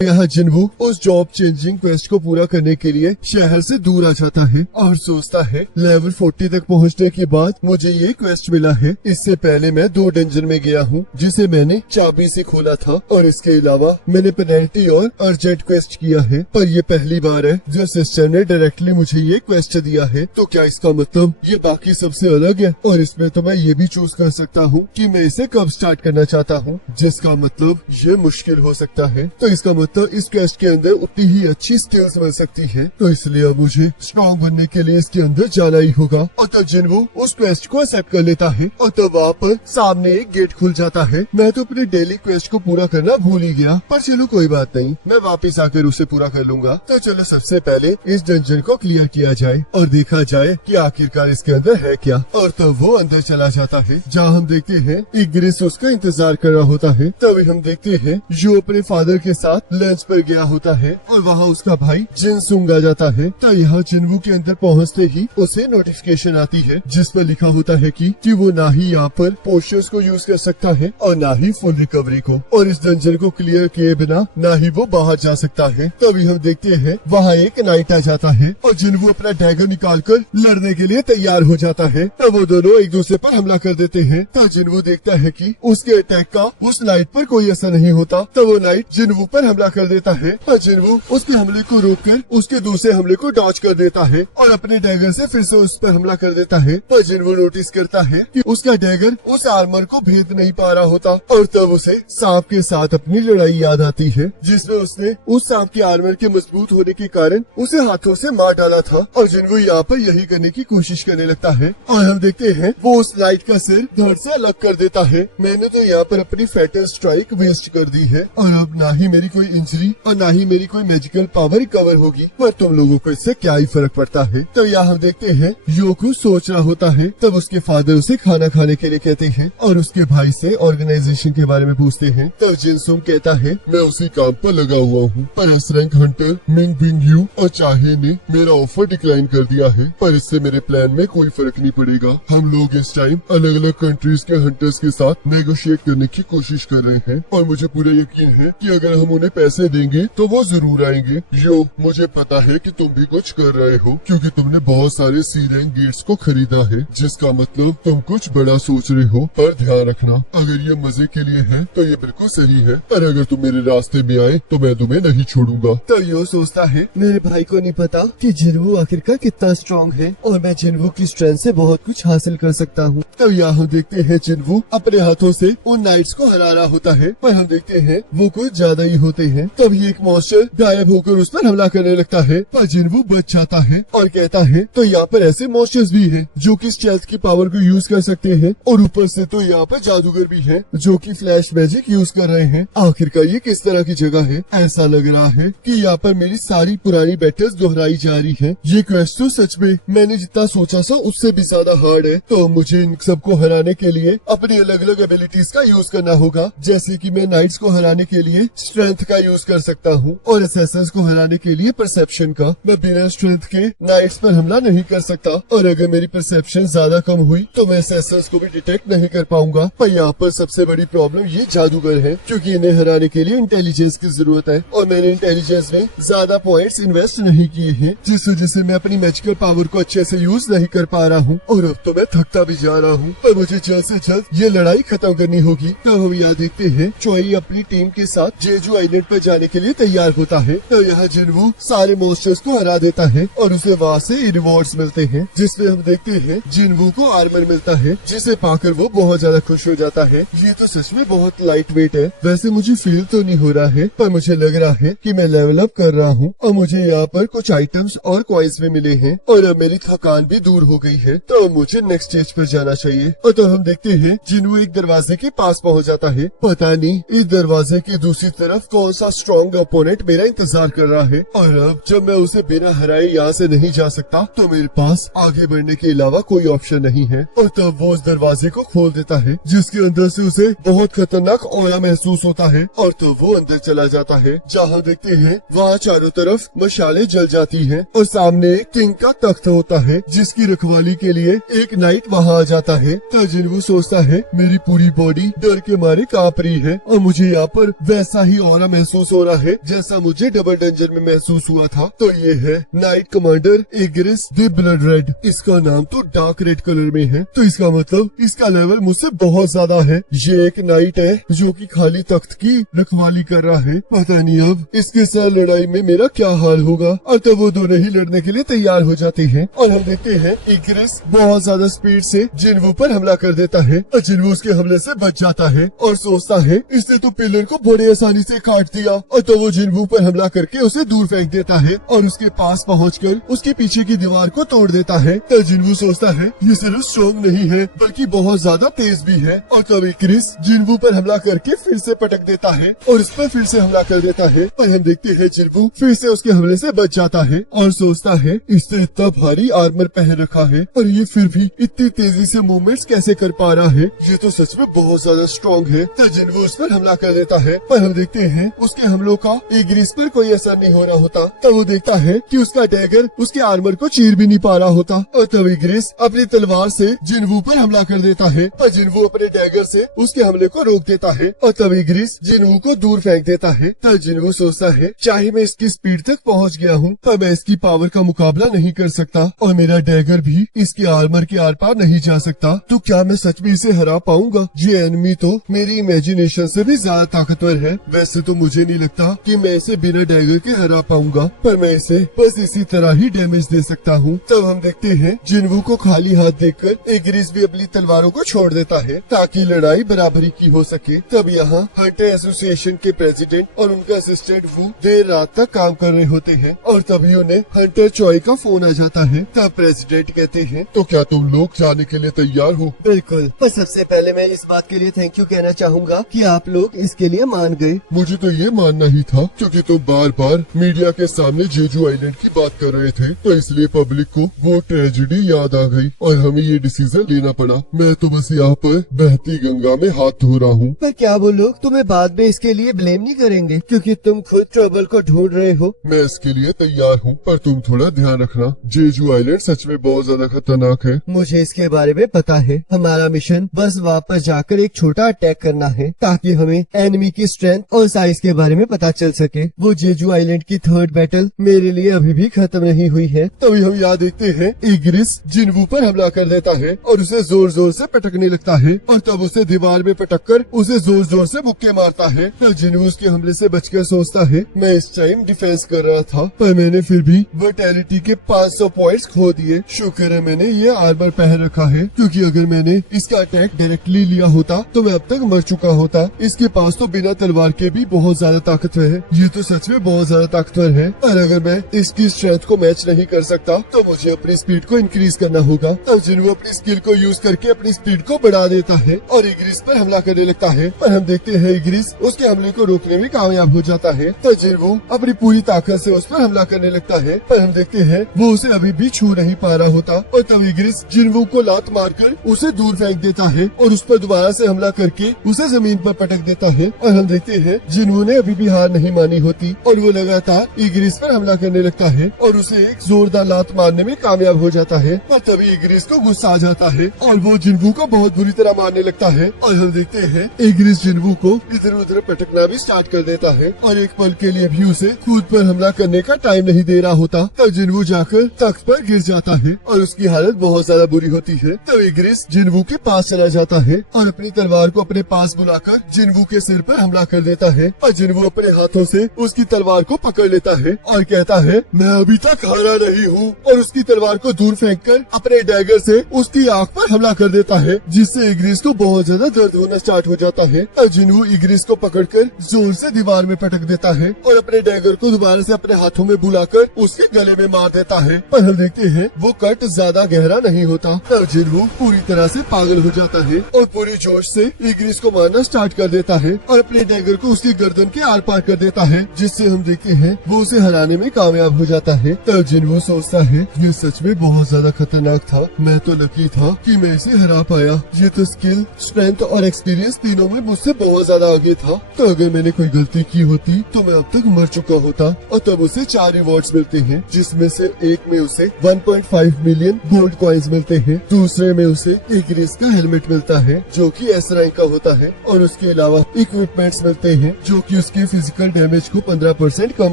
यहाँ जिन्वू उस job changing quest को पूरा करने के लिए शहर से दूर आ जाता है और सोचता है लेवल 40 तक पहुँचने के बाद मुझे ये क्वेस्ट मिला है। इससे पहले मैं 2 डंजन में गया हूँ जिसे मैंने चाबी से खोला था और इसके अलावा मैंने पेनल्टी और अर्जेंट क्वेस्ट किया है। पर ये पहली बार है जो सिस्टर ने डायरेक्टली मुझे ये क्वेस्ट दिया है। तो क्या इसका मतलब ये बाकी सबसे अलग है? और इसमें तो मैं ये भी चूज कर सकता हूँ कि मैं इसे कब स्टार्ट करना चाहता हूँ, जिसका मतलब ये मुश्किल हो सकता है। तो इसका मतलब इस क्वेस्ट के अंदर उतनी ही अच्छी स्किल्स मिल सकती है। तो इसलिए अब मुझे स्ट्रॉन्ग बनने के लिए इसके अंदर जाना ही होगा। और तब जिन्वू उस क्वेस्ट को एक्सेप्ट कर लेता है और तब वहाँ पर सामने एक गेट खुल जाता है। मैं तो अपने डेली क्वेस्ट को पूरा करना भूल ही गया, पर चलो कोई बात नहीं, मैं वापस आकर उसे पूरा कर लूंगा। तो चलो सबसे पहले इस डंजन को क्लियर किया जाए और देखा जाए कि आखिरकार इसके अंदर है क्या। और तब वो अंदर चला जाता है जहाँ हम देखते हैं इग्रिस उसका इंतजार कर रहा होता है। तभी हम देखते हैं जो अपने फादर के साथ लंच पर गया होता है और वहाँ उसका भाई जिनसुंग आ जाता है। तो यहाँ जिन्वू के अंदर पहुँचते ही उसे नोटिफिकेशन आती है जिस पर लिखा होता है कि वो ना ही यहाँ पर पोस्टर्स को यूज कर सकता है और ना ही फुल रिकवरी को, और इस डंजन को क्लियर किए बिना ना ही वो बाहर जा सकता है। तभी हम देखते हैं वहाँ एक नाइट आ जाता है और जिन्वू अपना डैगर निकालकर लड़ने के लिए तैयार हो जाता है। तब वो दोनों एक दूसरे पर हमला कर देते हैं। तब जिन्वू देखता है कि उसके अटैक का उस नाइट पर कोई असर नहीं होता। तब वो नाइट जिन्वू पर हमला कर देता है और जिन्वू उसके हमले को रोककर उसके दूसरे हमले को डॉज कर देता है और अपने डैगर से फिर से उस पर हमला कर देता है। पर जिन्वू नोटिस करता है कि उसका डैगर उस आर्मर को भेद नहीं पा रहा होता और तब उसे सांप के साथ अपनी लड़ाई याद आती है जिसमें उसने उस सांप के आर्मर के मजबूत होने के कारण उसे हाथों से मार डाला था। और जिन्वू यहाँ पर यही करने की कोशिश करने लगता है और हम देखते हैं वो उस लाइट का सिर धड़ से अलग कर देता है। मैंने तो यहाँ पर अपनी फैटल स्ट्राइक वेस्ट कर दी है और अब ना ही मेरी कोई इंजरी और ना ही मेरी कोई मैजिकल पावर रिकवर होगी, पर तुम लोगों को इससे क्या ही फर्क पड़ता है। तो यहाँ हम देखते हैं योकू सोच रहा होता है। तब उसके फादर उसे खाना खाने के लिए कहते हैं और उसके भाई से ऑर्गेनाइजेशन के बारे में पूछते हैं। तब जिनसुंग कहता है मैं उसी काम पर लगा हुआ हूँ, पर S rank Hunter Ming Bing you और चाहे ने मेरा ऑफर डिक्लाइन कर दिया है, पर इससे मेरे प्लान में कोई फर्क नहीं पड़ेगा। हम लोग इस टाइम अलग अलग कंट्रीज के हंटर्स के साथ नेगोशिएट करने की कोशिश कर रहे हैं और मुझे पूरा यकीन है कि अगर हम उन्हें पैसे देंगे तो वो जरूर आएंगे। यो मुझे पता है कि तुम भी कुछ कर रहे हो क्योंकि तुमने बहुत सारे सी रैंक गेट्स को खरीदा है, जिसका मतलब तुम कुछ बड़ा सोच रहे हो। पर ध्यान रखना, अगर ये मजे के लिए है तो ये बिल्कुल सही है, पर अगर तुम मेरे रास्ते में आए तो मैं तुम्हें नहीं छोड़ूंगा। तो यो सोचता है मेरे भाई को नहीं पता कि जिन्वू आखिरकार कितना स्ट्रॉन्ग है और मैं जिन्वू की स्ट्रेंथ से बहुत कुछ हासिल कर सकता हूँ। तब यहाँ देखते हैं जिन्वू अपने हाथों से उन नाइट्स को हरा रहा होता है, पर हम देखते हैं वो कुछ ज्यादा ही होते हैं। तभी एक मॉन्स्टर गायब होकर उस पर हमला करने लगता है, पर जिन्वू बच जाता है और कहता है तो यहाँ पर ऐसे मॉन्स्टर्स भी हैं जो कि स्टेल्थ की पावर को यूज कर सकते हैं और ऊपर से तो यहाँ पर जादूगर भी है जो कि फ्लैश मैजिक यूज कर रहे हैं। आखिरकार ये किस तरह की जगह है? ऐसा लग रहा है कि यहाँ पर मेरी सारी पुरानी बैटल्स दोहराई जा रही है। ये क्वेस्ट तो सच में मैंने जितना सोचा था उससे भी ज्यादा हार्ड है। तो मुझे इन सबको हराने के लिए अपनी अलग अलग एबिलिटीज का यूज करना होगा, जैसे कि मैं नाइट्स को हराने के लिए स्ट्रेंथ का यूज कर सकता हूँ और असैसिन्स को हराने के लिए परसेप्शन का। मैं बिना स्ट्रेंथ के नाइट्स पर हमला नहीं कर सकता और अगर मेरी परसेप्शन ज्यादा कम हुई तो मैं असैसिन्स को भी डिटेक्ट नहीं कर पाऊंगा। पर यहाँ पर सबसे बड़ी प्रॉब्लम ये जादूगर है क्योंकि इन्हें हराने के लिए इंटेलिजेंस की जरूरत है और मैंने इंटेलिजेंस में ज्यादा पॉइंट्स इन्वेस्ट नहीं किए हैं, जिस वजह से मैं अपनी मैजिकल पावर को अच्छे से यूज नहीं कर पा रहा हूँ और अब तो मैं थकता भी जा रहा हूँ। पर मुझे जल्द से जल्द ये लड़ाई खत्म करनी होगी। तो हम यहाँ देखते हैं चोई अपनी टीम के साथ जेजू आइलैंड पर जाने के लिए तैयार होता है। तो यहाँ जिन्वू सारे मॉन्स्टर्स को हरा देता है और उसे वहाँ से रिवॉर्ड्स मिलते हैं, जिसमें हम देखते हैं जिन्वू को आर्मर मिलता है जिसे पाकर वो बहुत ज्यादा खुश हो जाता है। ये तो सच में बहुत लाइट वेट है। वैसे मुझे फील तो नहीं हो रहा है, पर मुझे लग रहा है कि मैं लेवल अप कर रहा हूँ और मुझे यहाँ पर कुछ आइटम्स और कॉइन्स भी मिले हैं और अब मेरी थकान भी दूर हो गई है। तो मुझे नेक्स्ट स्टेज पर जाना चाहिए। और तो हम देखते हैं जिन्वू एक दरवाजे के पास पहुँच जाता है। पता नहीं इस दरवाजे की दूसरी तरफ कौन सा स्ट्रॉन्ग अपोनेंट मेरा इंतजार कर रहा है और अब जब मैं उसे बिना हराए यहाँ से नहीं जा सकता तो मेरे पास आगे बढ़ने के अलावा कोई ऑप्शन नहीं है। और तब वो उस दरवाजे को खोल देता है जिसके अंदर से उसे बहुत खतरनाक ऑरा महसूस होता है और तो वो अंदर चला जाता है। जहाँ देखते हैं वहाँ चारों तरफ मशाले जल जाती हैं और सामने एक किंग का तख्त होता है जिसकी रखवाली के लिए एक नाइट वहाँ आ जाता है। तो जिन्वू सोचता है मेरी पूरी बॉडी डर के मारे कांप रही है और मुझे यहाँ पर वैसा ही ऑरा महसूस हो रहा है जैसा मुझे डबल डेंजर में महसूस हुआ था। तो ये है night commander Igris the blood red. इसका नाम तो डार्क रेड कलर में है, तो इसका मतलब इसका लेवल मुझसे बहुत ज्यादा है। ये एक नाइट है जो कि खाली तख्त की रखवाली कर रहा है। पता नहीं अब इसके साथ लड़ाई में मेरा क्या हाल होगा। और तब वो दोनों ही लड़ने के लिए तैयार हो जाते हैं और हम देखते हैं इग्रिस बहुत ज्यादा स्पीड से जिन्वू पर हमला कर देता है और जिन्वू उसके हमले से बच जाता है और सोचता है इसने तो पिलर को बड़े आसानी से काट दिया। और तो वो जिन्वू पर हमला करके उसे दूर फेंक देता है और उसके पास पहुंचकर उसके पीछे की दीवार को तोड़ देता है। तो जिन्वू सोचता है ये सिर्फ स्ट्रॉन्ग नहीं है बल्कि बहुत ज्यादा तेज भी है। और तब इग्रिस जिन्वू पर हमला करके फिर से पटक देता है और उस पर फिर से हमला कर देता है। पर हम देखते हैं जिन्वू फिर से उसके हमले से बच जाता है और सोचता है इसने इतना भारी आर्मर पहन रखा है और ये फिर भी इतनी तेजी से मूवमेंट्स कैसे कर पा रहा है। ये तो सच में बहुत ज्यादा स्ट्रॉन्ग है। तो जिन्वू उस पर हमला कर देता है पर हम देखते हैं उसके हमलों का इग्रिस पर कोई असर नहीं हो रहा होता। तब वो देखता है कि उसका डैगर उसके आर्मर को चीर भी नहीं पा रहा होता। और तब इग्रिस अपनी तलवार से जिन्वू पर हमला कर देता है पर जिन्वू अपने डैगर से उसके हमले को रोक देता है और तब इग्रिस जिन्वू को दूर फेंक देता है। तब जिन्वू सोचता है चाहे मैं इसकी स्पीड तक पहुंच गया हूँ पर मैं इसकी पावर का मुकाबला नहीं कर सकता और मेरा डैगर भी इसके आर्मर के आर पार नहीं जा सकता। तो क्या मैं सच में इसे हरा पाऊंगा? ये एनिमी तो मेरी इमेजिनेशन से भी ज्यादा ताकतवर है। वैसे तो मुझे नहीं लगता कि मैं इसे बिना डैगर के हरा पाऊंगा पर मैं इसे बस इसी तरह ही डैमेज दे सकता हूँ। तब हम देखते हैं जिन्वू को खाली हाथ देखकर इग्रिस भी अपनी तलवारों को छोड़ देता है ताकि लड़ाई बराबरी की हो सके। तब यहाँ हंटर एसोसिएशन के प्रेसिडेंट और उनका असिस्टेंट वू देर रात तक काम कर रहे होते हैं और तभी उन्हें हंटर चॉय का फोन आ जाता है। तब प्रेसिडेंट कहते हैं तो क्या तुम लोग जाने के लिए तैयार हो? बिल्कुल, पर सबसे पहले मैं इस बात के लिए थैंक यू कहना चाहूँगा कि आप लोग इसके लिए मान गए। मुझे तो ये मानना ही था क्योंकि तुम बार बार मीडिया के सामने जेजू आइलैंड की बात कर रहे थे तो इसलिए पब्लिक को वो ट्रेजेडी याद आ गई और हमें ये डिसीजन लेना पड़ा। मैं तो बस यहाँ पर बहती गंगा में हाथ धो रहा हूँ। पर क्या वो लोग तुम्हें बाद में इसके लिए ब्लेम नहीं करेंगे क्योंकि तुम खुद ट्रबल को ढूंढ रहे हो? मैं इसके लिए तैयार हूँ पर तुम थोड़ा ध्यान रखना, जेजू आइलैंड सच में बहुत ज्यादा खतरनाक है। मुझे इसके बारे में पता है। हमारा मिशन बस वापस जाकर एक छोटा अटैक करना है ताकि हमें एनिमी की स्ट्रेंथ और साइज के बारे में पता चल सके। वो जेजू आइलैंड की थर्ड बैटल मेरे लिए अभी भी खत्म नहीं हुई है। तभी हम यहाँ देखते हैं इग्रिस जिन्वू पर हमला कर देता है और उसे जोर जोर से पटकने लगता है और तब उसे दीवार में पटककर उसे जोर जोर से मुक्के मारता है। तब जिन्वू उसके हमले से बचकर सोचता है मैं इस टाइम डिफेंस कर रहा था पर मैंने फिर भी वर्टैलिटी के 500 पॉइंट्स खो दिए। शुक्र है मैंने ये आर्मर पहन रखा है क्योंकि अगर मैंने इसका अटैक डायरेक्टली लिया होता तो मैं अब तक मर चुका होता। इसके पास तो बिना तलवार के भी बहुत ज्यादा ताकतवर है। ये तो सच में बहुत ज्यादा ताकतवर है और अगर मैं इसकी स्ट्रेंथ को मैच नहीं कर सकता तो मुझे अपनी स्पीड को इंक्रीज करना होगा। तब जिन्वू अपनी स्किल को यूज करके अपनी स्पीड को बढ़ा देता है और इग्रिस पर हमला करने लगता है पर हम देखते हैं इग्रिस उसके हमले को रोकने में कामयाब हो जाता है। तो जिन्वू अपनी पूरी ताकत से उस पर हमला करने लगता है पर हम देखते हैं वो उसे अभी भी छू नहीं पा रहा होता और तब इग्रिस जिन्वू को लात मारकर उसे दूर फेंक देता है और उस पर दोबारा से हमला करके उसे जमीन पर पटक देता है और हम देखते हैं जिन्वू ने अभी भी हार नहीं मानी होती और वो लगातार इग्रिस पर हमला करने लगता है और उसे एक जोरदार लात मारने में कामयाब हो जाता है। और तभी इग्रिस को गुस्सा आ जाता है और वो जिन्वू को बहुत बुरी तरह मारने लगता है और हम देखते हैं इग्रिस जिन्वू को इधर उधर पटकना भी स्टार्ट कर देता है और एक पल के लिए भी उसे खुद पर हमला करने का टाइम नहीं दे रहा होता। तब जिन्वू जाकर तख्त पर गिर जाता है और उसकी हालत बहुत ज्यादा बुरी होती है। तब इग्रिस जिन्वू के पास चला जाता है और अपनी तलवार को अपने पास बुलाकर जिन्वू के सिर पर हमला कर देता है और जिन्वू अपने हाथों से उसकी तलवार को पकड़ लेता है और कहता है मैं अभी तक हारा नहीं हूँ और उसकी तलवार को दूर फेंककर अपने डैगर से उसकी आंख पर हमला कर देता है जिससे इग्रिस को बहुत ज्यादा दर्द होना स्टार्ट हो जाता है। और जिन्वू इग्रिस को पकड़कर जोर से दीवार में पटक देता है और अपने डैगर को दोबारा से अपने हाथों में बुलाकर उसके गले में मार देता है पर हम देखते हैं वो कट ज्यादा गहरा नहीं होता। तब जिन्वू पूरी तरह से पागल हो जाता है और पूरी जोश से इग्रिस को मारना स्टार्ट कर देता है और अपने डैगर को उसकी गर्दन के आर पार कर देता है जिससे हम देखते हैं वो उसे हराने में कामयाब हो जाता है। तब जिन्वू सोचता है ये सच में बहुत ज्यादा खतरनाक था। मैं तो लकी था कि मैं इसे हरा पाया। ये तो स्किल, स्ट्रेंथ और एक्सपीरियंस तीनों में मुझसे बहुत ज्यादा आगे था। तो अगर मैंने कोई गलती की होती तो मैं अब तक मर चुका होता। और तब उसे 4 रिवॉर्ड्स मिलते हैं जिसमें से एक में उसे 1.5 मिलियन गोल्ड कॉइन्स मिलते हैं, दूसरे में उसे इग्रिस का हेलमेट मिलता है जो कि एस रैंक का होता है और उसके अलावा इक्विपमेंट्स मिलते हैं जो कि कि उसके फिजिकल डैमेज को 15% कम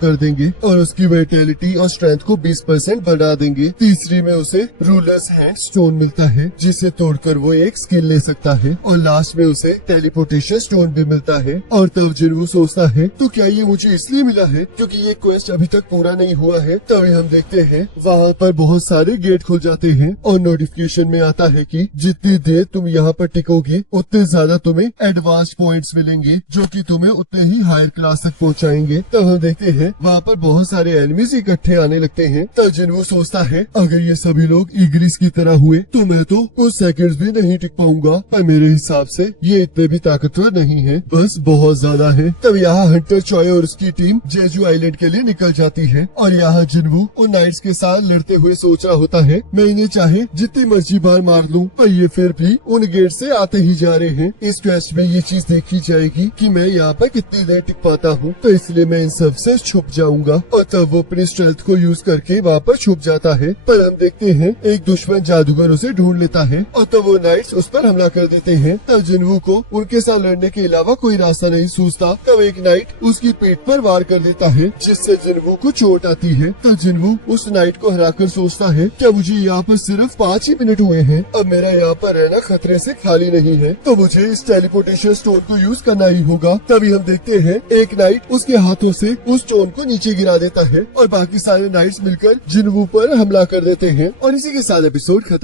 कर देंगे और उसकी वाइटैलिटी और स्ट्रेंथ को 20% बढ़ा देंगे। तीसरी में उसे रूलर्स हैंड स्टोन मिलता है जिसे तोड़कर वो एक स्किल ले सकता है और लास्ट में उसे टेलीपोर्टेशन स्टोन भी मिलता है। और तब जिन्वू सोचता है तो क्या ये मुझे इसलिए मिला है क्योंकि ये क्वेस्ट अभी तक पूरा नहीं हुआ है। तभी हम देखते हैं वहाँ पर बहुत सारे गेट खुल जाते हैं और नोटिफिकेशन में आता है कि जितनी देर तुम यहाँ पर टिकोगे उतने ज्यादा तुम्हें एडवांस पॉइंट्स मिलेंगे जो कि तुम्हें उतने ही हायर क्लास तक पहुँचाएंगे। तब हम देखते हैं वहाँ पर बहुत सारे एनिमीज इकट्ठे आने लगते हैं। तब जिन्वू सोचता है अगर ये सभी लोग इग्रिस की तरह हुए तो मैं तो कुछ सेकंड्स भी नहीं टिक पाऊंगा। पर मेरे हिसाब से ये इतने भी ताकतवर नहीं है, बस बहुत ज्यादा है। तब यहाँ हंटर चॉय और उसकी टीम जेजू आइलैंड के लिए निकल जाती है और यहाँ जिन्वू उन नाइट्स के साथ लड़ते हुए सोच रहा होता है मैं इन्हें चाहे जितनी मर्जी बार मार लूं पर ये फिर भी उन गेट से आते ही जा रहे हैं। इस क्वेस्ट में ये चीज देखी जाएगी कि मैं यहाँ पर कितनी देर टिक पाता हूँ, तो इसलिए मैं इन सब से छुप जाऊंगा। और तब वो अपनी स्ट्रेंथ को यूज करके वहाँ पर छुप जाता है। पर हम देखते हैं एक दुश्मन जादूगर उसे ढूंढ लेता है और तब वो नाइट्स उस पर हमला कर देते हैं। तब जिन्वू को उनके साथ लड़ने के अलावा कोई रास्ता नहीं सूझता। तब एक नाइट उसकी पेट पर वार कर देता है जिससे जिन्वू को चोट आती है। तब जिन्वू उस नाइट को हराकर सोचता है क्या मुझे यहाँ पर सिर्फ 5 ही मिनट हुए हैं, अब मेरा यहाँ पर रहना खतरे से खाली नहीं है, तो मुझे इस टेलीपोर्टेशन स्टोन को यूज करना ही होगा। तभी हम देखते हैं एक नाइट उसके हाथों से उस स्टोन को नीचे गिरा देता है और बाकी सारे नाइट्स मिलकर जिन्वू पर हमला कर देते हैं और इसी के साथ एपिसोड खत्म।